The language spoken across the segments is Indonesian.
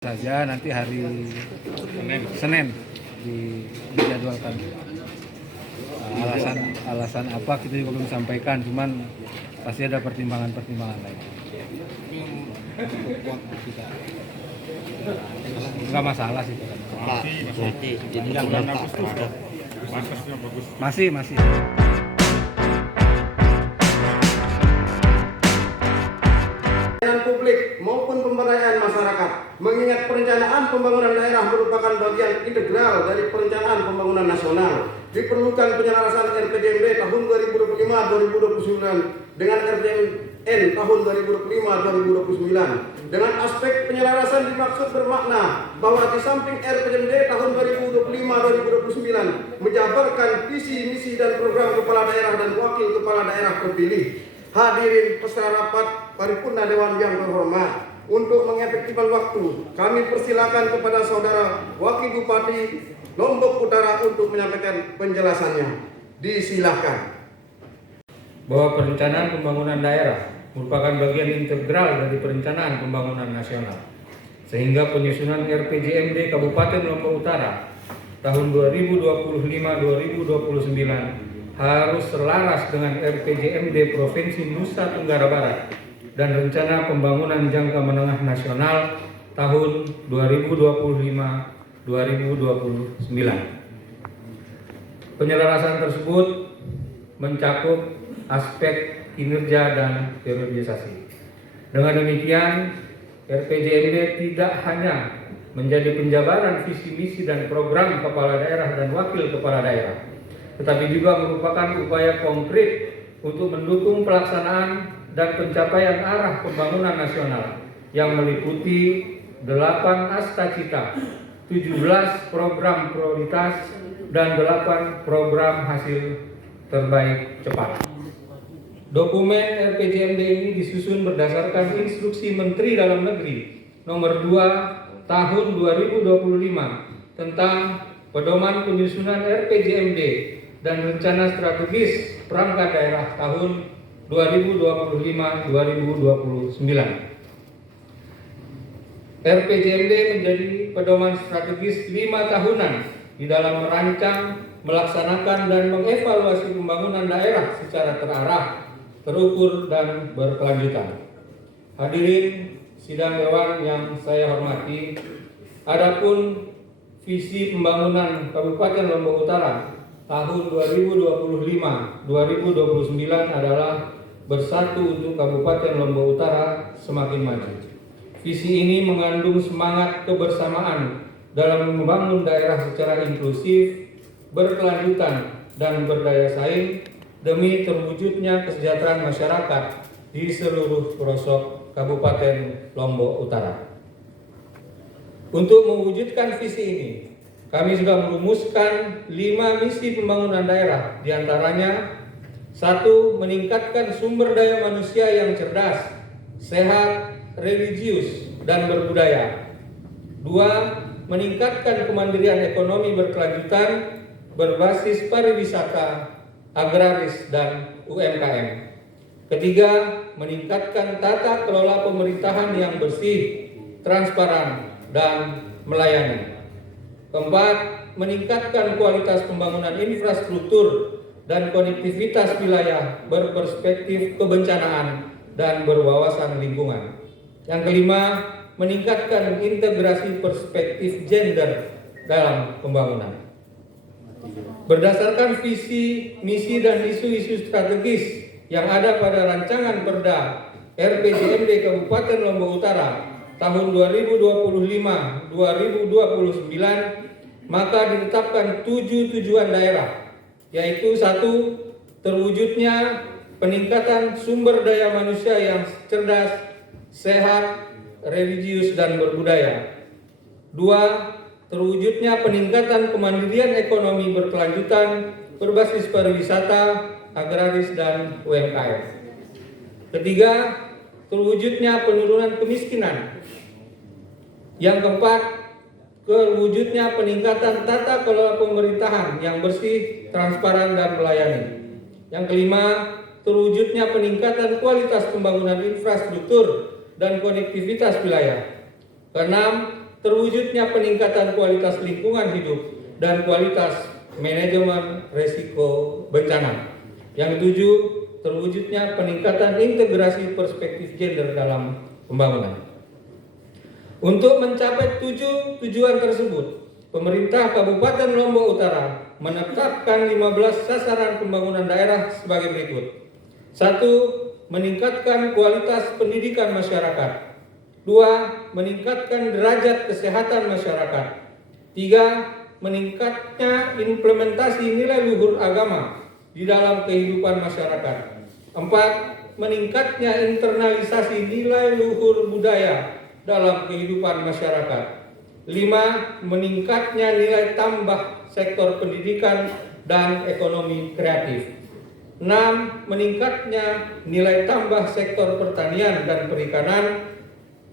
saja nanti hari Senin dijadwalkan. Alasan apa kita juga belum sampaikan, cuman pasti ada pertimbangan lain. Enggak masalah sih. Masih. Publik maupun pemberdayaan masyarakat, mengingat perencanaan pembangunan daerah merupakan bagian integral dari perencanaan pembangunan nasional. Diperlukan penyelarasan RPJMD tahun 2025-2029 dengan RPJMN tahun 2025-2029. Dengan aspek penyelarasan dimaksud bermakna bahwa di samping RPJMD tahun 2025-2029 menjabarkan visi, misi, dan program kepala daerah dan wakil kepala daerah terpilih. Hadirin peserta rapat paripurna Dewan yang terhormat, untuk mengefektifkan waktu, kami persilakan kepada Saudara Wakil Bupati Lombok Utara untuk menyampaikan penjelasannya. Disilakan. Bahwa perencanaan pembangunan daerah merupakan bagian integral dari perencanaan pembangunan nasional, sehingga penyusunan RPJMD Kabupaten Lombok Utara tahun 2025-2029 harus selaras dengan RPJMD Provinsi Nusa Tenggara Barat dan Rencana Pembangunan Jangka Menengah Nasional tahun 2025-2029. Penyelarasan tersebut mencakup aspek kinerja dan periodisasi. Dengan demikian, RPJMD tidak hanya menjadi penjabaran visi misi dan program kepala daerah dan wakil kepala daerah, tetapi juga merupakan upaya konkret untuk mendukung pelaksanaan dan pencapaian arah pembangunan nasional yang meliputi 8 Astacita, 17 program prioritas, dan 8 program hasil terbaik cepat. Dokumen RPJMD ini disusun berdasarkan Instruksi Menteri Dalam Negeri Nomor 2 Tahun 2025 tentang Pedoman Penyusunan RPJMD dan Rencana Strategis Perangkat Daerah tahun 2025-2029. RPJMD menjadi pedoman strategis 5 tahunan di dalam merancang, melaksanakan, dan mengevaluasi pembangunan daerah secara terarah, terukur, dan berkelanjutan. Hadirin sidang dewan yang saya hormati, adapun visi pembangunan Kabupaten Lombok Utara tahun 2025-2029 adalah bersatu untuk Kabupaten Lombok Utara semakin maju. Visi ini mengandung semangat kebersamaan dalam membangun daerah secara inklusif, berkelanjutan, dan berdaya saing demi terwujudnya kesejahteraan masyarakat di seluruh pelosok Kabupaten Lombok Utara. Untuk mewujudkan visi ini, kami sudah merumuskan 5 misi pembangunan daerah, diantaranya 1. Meningkatkan sumber daya manusia yang cerdas, sehat, religius, dan berbudaya. 2. Meningkatkan kemandirian ekonomi berkelanjutan berbasis pariwisata, agraris, dan UMKM. 3. Meningkatkan tata kelola pemerintahan yang bersih, transparan, dan melayani. 4. Meningkatkan kualitas pembangunan infrastruktur dan konektivitas wilayah berperspektif kebencanaan dan berwawasan lingkungan. Yang kelima, meningkatkan integrasi perspektif gender dalam pembangunan. Berdasarkan visi, misi, dan isu-isu strategis yang ada pada rancangan Perda RPJMD Kabupaten Lombok Utara tahun 2025-2029, maka ditetapkan 7 tujuan daerah, yaitu 1. Terwujudnya peningkatan sumber daya manusia yang cerdas, sehat, religius, dan berbudaya. 2. Terwujudnya peningkatan kemandirian ekonomi berkelanjutan berbasis pariwisata, agraris, dan UMKM. 3. Terwujudnya penurunan kemiskinan. Yang keempat, terwujudnya peningkatan tata kelola pemerintahan yang bersih, transparan, dan melayani. Yang kelima, terwujudnya peningkatan kualitas pembangunan infrastruktur dan konektivitas wilayah. Keenam, terwujudnya peningkatan kualitas lingkungan hidup dan kualitas manajemen risiko bencana. Yang ketujuh, terwujudnya peningkatan integrasi perspektif gender dalam pembangunan. Untuk mencapai 7 tujuan tersebut, pemerintah Kabupaten Lombok Utara menetapkan 15 sasaran pembangunan daerah sebagai berikut. 1. Meningkatkan kualitas pendidikan masyarakat. 2. Meningkatkan derajat kesehatan masyarakat. 3. Meningkatnya implementasi nilai luhur agama di dalam kehidupan masyarakat. 4. Meningkatnya internalisasi nilai luhur budaya dalam kehidupan masyarakat. 5. Meningkatnya nilai tambah sektor pendidikan dan ekonomi kreatif. 6. Meningkatnya nilai tambah sektor pertanian dan perikanan.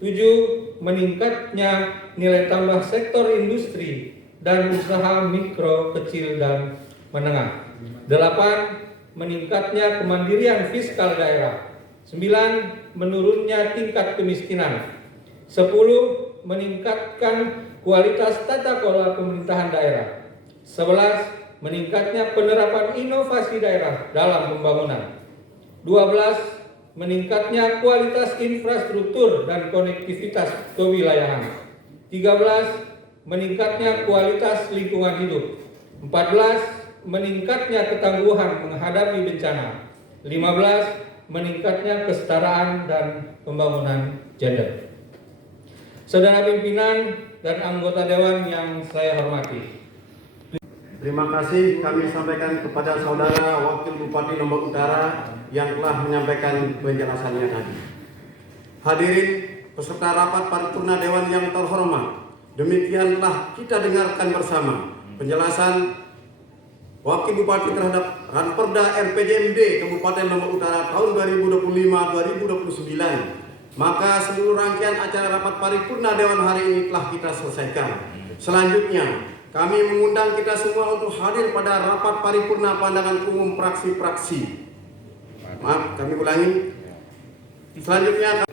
7. Meningkatnya nilai tambah sektor industri dan usaha mikro, kecil, dan menengah. 8. Meningkatnya kemandirian fiskal daerah. 9. Menurunnya tingkat kemiskinan. 10. Meningkatkan kualitas tata kelola pemerintahan daerah. 11. Meningkatnya penerapan inovasi daerah dalam pembangunan. 12. Meningkatnya kualitas infrastruktur dan konektivitas kewilayahan. 13. Meningkatnya kualitas lingkungan hidup. 14. Meningkatnya ketangguhan menghadapi bencana. 15. Meningkatnya kesetaraan dan pembangunan gender. Saudara pimpinan dan anggota dewan yang saya hormati, Terima kasih kami sampaikan kepada saudara Wakil Bupati Lombok Utara yang telah menyampaikan penjelasannya tadi. Hadirin peserta rapat paripurna Dewan yang terhormat, demikianlah kita dengarkan bersama penjelasan Wakil Bupati terhadap Ranperda RPJMD Kabupaten Lombok Utara tahun 2025-2029. Maka seluruh rangkaian acara rapat paripurna Dewan hari ini telah kita selesaikan. Selanjutnya, kami mengundang kita semua untuk hadir pada rapat paripurna pandangan umum praksi-praksi. Maaf, kami ulangi. Selanjutnya